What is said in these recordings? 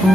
কোন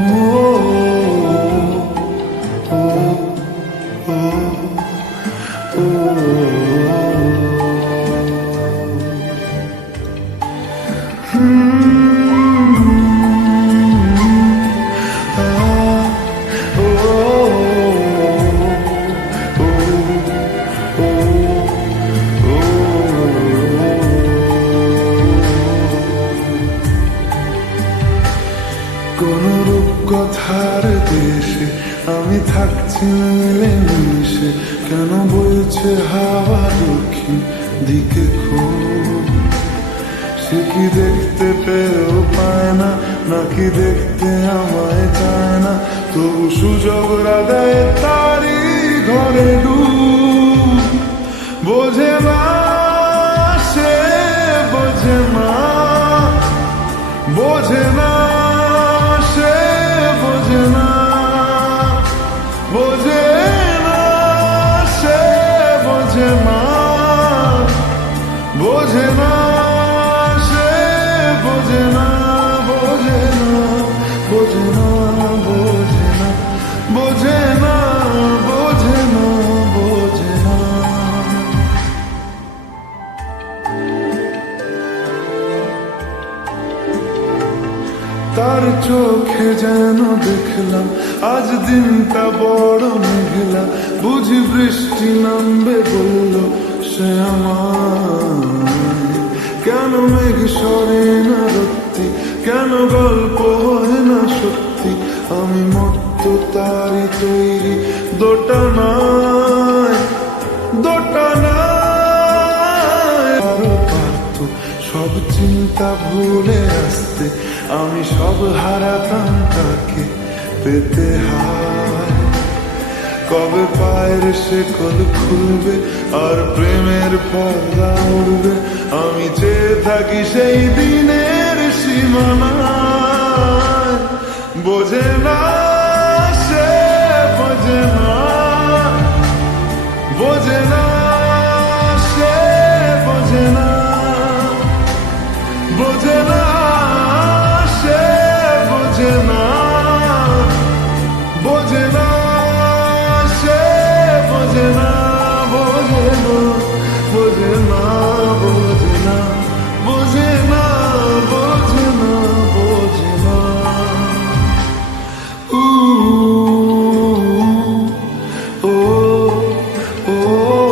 রূপকথার দেশে আমি থাকছি মিলে মিশে, কেন বইছে হাওয়া দক্ষিণ দিকে খুব? সে কি দেখতে পেয়েও পায় না, নাকি দেখতে আমায় চায় না? তবু সুযোগ রাগায় তারি ঘরে ডুব। বোঝে না সে, বোঝে না, বোঝে না সে, বোঝে না, বোঝে না সে, বোঝে না, বোঝে না সে, বোঝে না, বোঝে না, বোঝে না, বোঝে না, বোঝে না, বোঝে না, বোঝে না। তার চোখে যেন দেখলাম আজ দিনটা বড় মেঘলা, বুঝি বৃষ্টি নামবে বলল সে আমায়। কেন মেঘ সরে না রত্তি, কেন গল্প হয় না সত্যি? আমি মত্ত তারি তৈরি দোটানায়, দোটানায়। আরো পারত সব চিন্তা ভুলে আসতে, আমি সব হারাতাম তাকে পেতে হায়। কবে পায়ের শেকল খুলবে আর প্রেমের পর্দা উড়বে, আমি চেয়ে থাকি সেই দিনের সীমানায়। বোঝে না সে, বোঝে না, বোঝে না সে, বোঝে না, বোঝে না সে, বোঝে না, বোঝে না সে, বোঝে না, বোঝে না, বোঝে না, বোঝে না, বোঝে না, বোঝে না, বোঝে না। ও ও ও ও